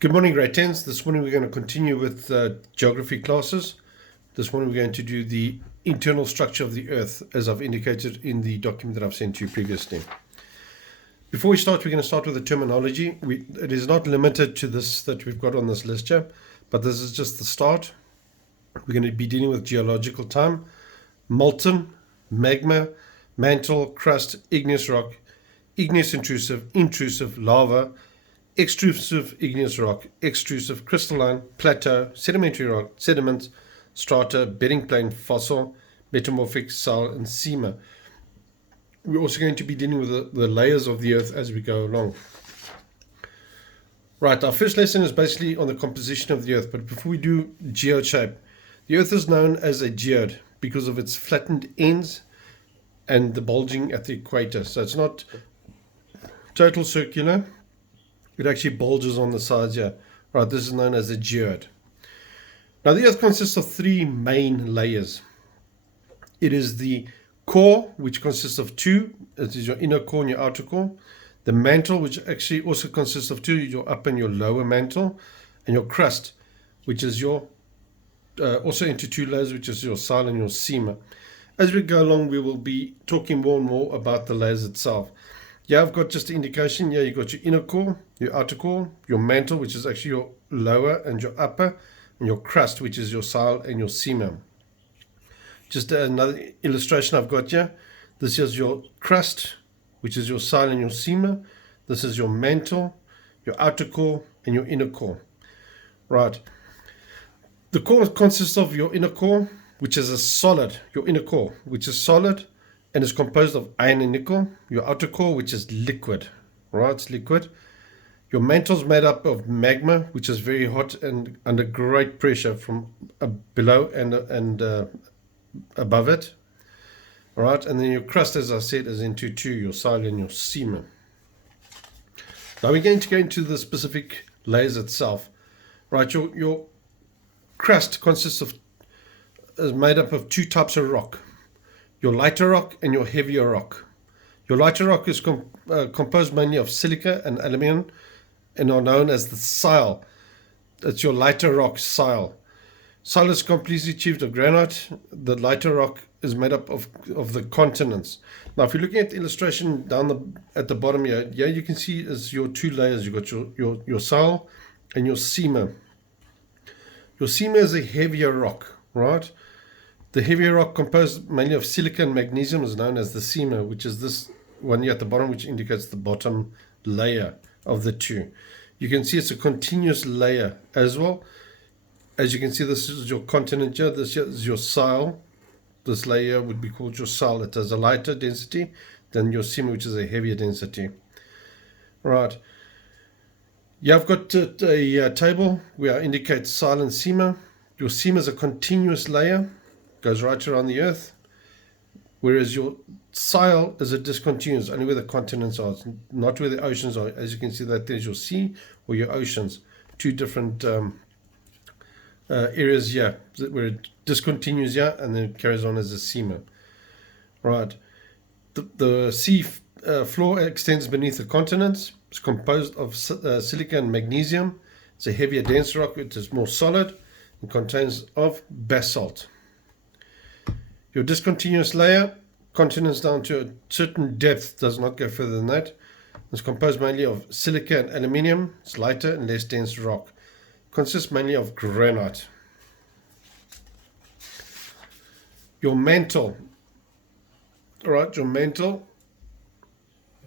Good morning, grade 10s. This morning we're going to continue with geography classes. This morning we're going to do the internal structure of the Earth, as I've indicated in the document that I've sent to you previously. Before we start, we're going to start with the terminology. It is not limited to this that we've got on this list here, but this is just the start. We're going to be dealing with geological time, molten, magma, mantle, crust, igneous rock, igneous intrusive, lava, extrusive igneous rock, extrusive crystalline, plateau, sedimentary rock, sediments, strata, bedding plane, fossil, metamorphic, cell, and seamer. We're also going to be dealing with the layers of the Earth as we go along. Right, our first lesson is basically on the composition of the Earth, but before we do geode shape, the Earth is known as a geode because of its flattened ends and the bulging at the equator. So it's not total circular. It actually bulges on the sides here. Right, this is known as a geode. Now, the Earth consists of three main layers. It is the core, which consists of two. It is your inner core and your outer core. The mantle, which actually also consists of two, your upper and your lower mantle. And your crust, which is your also into two layers, which is your soil and your seamer. As we go along, we will be talking more and more about the layers itself. Yeah, I've got just an indication. Yeah, you've got your inner core, your outer core, your mantle, which is actually your lower and your upper, and your crust, which is your soil and your seamer. Just another illustration I've got here. This is your crust, which is your soil and your seamer. This is your mantle, your outer core, and your inner core. Right. The core consists of your inner core, which is a solid, your inner core, which is solid, and is composed of iron and nickel. Your outer core, which is liquid, right? It's liquid. Your mantle is made up of magma, which is very hot and under great pressure from below and above it, all right? And then your crust, as I said, is into two, your soil and your seamer. Now we're going to go into the specific layers itself, right? Your crust consists of, is made up of two types of rock. Your lighter rock and your heavier rock. Your lighter rock is composed mainly of silica and aluminium and are known as the sile. That's your lighter rock sile. Sile is completely achieved of granite. The lighter rock is made up of the continents. Now, if you're looking at the illustration down at the bottom here, you can see is your two layers. You've got your sile and your seamer. Your seamer is a heavier rock, right? The heavier rock composed mainly of silica and magnesium is known as the seamer, which is this one here at the bottom, which indicates the bottom layer of the two. You can see it's a continuous layer as well. As you can see, this is your continent here. This here is your soil. This layer would be called your soil. It has a lighter density than your seamer, which is a heavier density. Right. Yeah, I've got a table where I indicate soil and seamer. Your seamer is a continuous layer, goes right around the Earth, whereas your soil is a discontinuous, only where the continents are, not where the oceans are. As you can see, that there's your sea or your oceans, two different areas here where it discontinues here and then it carries on as a seamer. Right. The sea floor extends beneath the continents. It's composed of silica and magnesium. It's a heavier, dense rock. It is more solid and contains of basalt. Your discontinuous layer, continents down to a certain depth, does not go further than that. It's composed mainly of silica and aluminium. It's lighter and less dense rock. It consists mainly of granite. Your mantle, all right, your mantle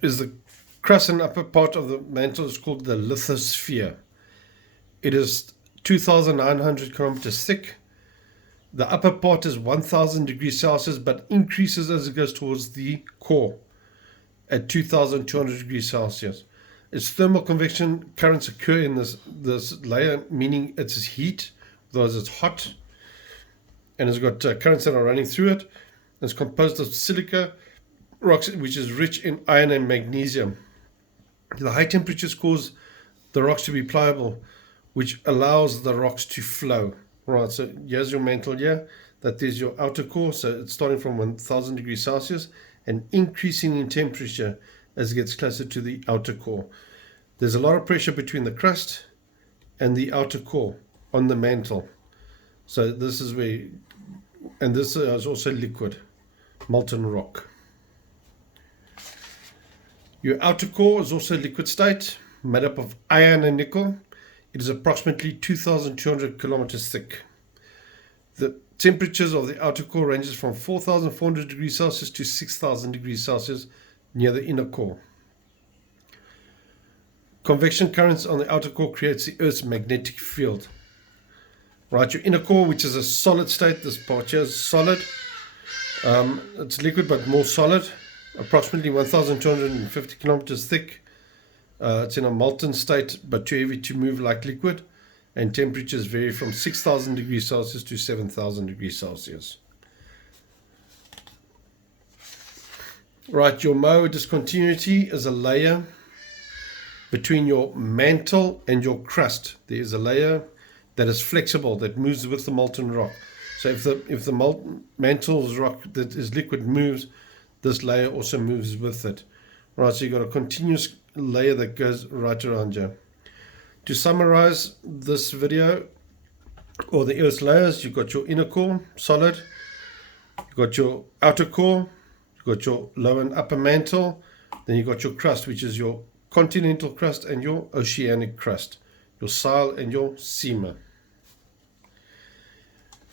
is the crust and upper part of the mantle is called the lithosphere. It is 2,900 kilometers thick. The upper part is 1,000 degrees Celsius, but increases as it goes towards the core at 2,200 degrees Celsius. Its thermal convection currents occur in this layer, meaning it's heat, otherwise it's hot, and it's got currents that are running through it. It's composed of silica rocks, which is rich in iron and magnesium. The high temperatures cause the rocks to be pliable, which allows the rocks to flow. Right, so here's your mantle here. That is your outer core. So it's starting from 1,000 degrees Celsius and increasing in temperature as it gets closer to the outer core. There's a lot of pressure between the crust and the outer core on the mantle. So this is where, and this is also liquid, molten rock. Your outer core is also liquid state, made up of iron and nickel. It is approximately 2,200 kilometers thick. The temperatures of the outer core ranges from 4,400 degrees Celsius to 6,000 degrees Celsius near the inner core. Convection currents on the outer core creates the Earth's magnetic field. Right, your inner core, which is a solid state, this part here is solid. It's liquid but more solid, approximately 1,250 kilometers thick. It's in a molten state but too heavy to move like liquid, and temperatures vary from 6,000 degrees Celsius to 7,000 degrees Celsius. Right, your Maui discontinuity is a layer between your mantle and your crust. There is a layer that is flexible, that moves with the molten rock. So if the mantle's rock that is liquid moves, this layer also moves with it. Right, so you've got a continuous layer that goes right around you. To summarize this video, or the Earth's layers, you've got your inner core, solid. You've got your outer core. You've got your lower and upper mantle. Then you've got your crust, which is your continental crust and your oceanic crust, your Sile and your Sima.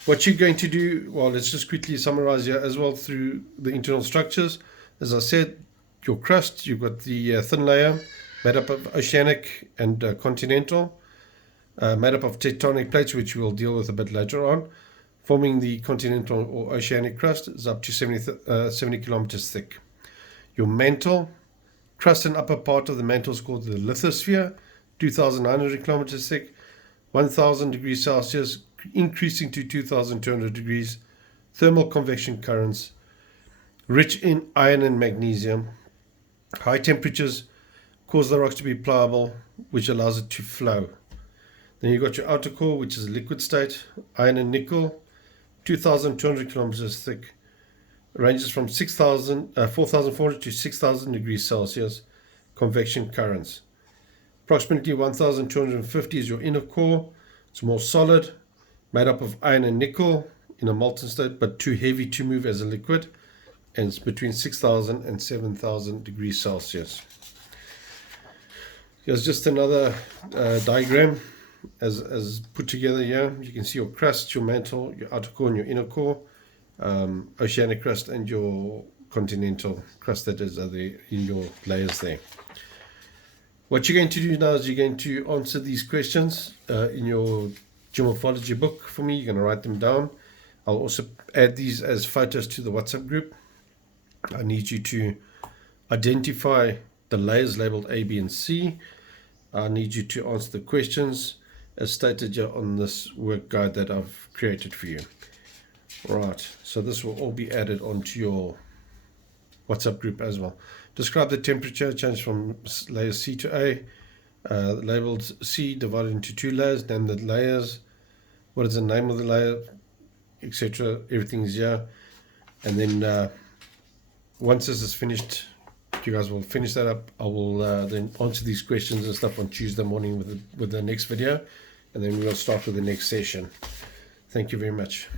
What you're going to do, well, let's just quickly summarize here as well through the internal structures. As I said, your crust, you've got the thin layer made up of oceanic and continental, made up of tectonic plates, which we'll deal with a bit later on. Forming the continental or oceanic crust is up to 70 kilometers thick. Your mantle, crust and upper part of the mantle is called the lithosphere, 2,900 kilometers thick, 1,000 degrees Celsius, increasing to 2,200 degrees, thermal convection currents, rich in iron and magnesium. High temperatures cause the rocks to be pliable, which allows it to flow. Then you've got your outer core, which is a liquid state, iron and nickel, 2,200 kilometers thick, ranges from 4,400 to 6,000 degrees Celsius, convection currents. Approximately 1,250 is your inner core. It's more solid, made up of iron and nickel in a molten state, but too heavy to move as a liquid, and it's between 6,000 and 7,000 degrees Celsius. Here's just another diagram as put together here. You can see your crust, your mantle, your outer core and your inner core, oceanic crust and your continental crust that is in your layers there. What you're going to do now is you're going to answer these questions in your geomorphology book for me. You're going to write them down. I'll also add these as photos to the WhatsApp group. I need you to identify the layers labeled A, B, and C. I need you to answer the questions as stated here on this work guide that I've created for you. Right, so this will all be added onto your WhatsApp group as well. Describe the temperature change from layer C to A. Labeled C divided into two layers. Name the layers. What is the name of the layer, etc. Everything's here. And then once this is finished, you guys will finish that up. I will then answer these questions and stuff on Tuesday morning with the next video, and then we'll start with the next session. Thank you very much.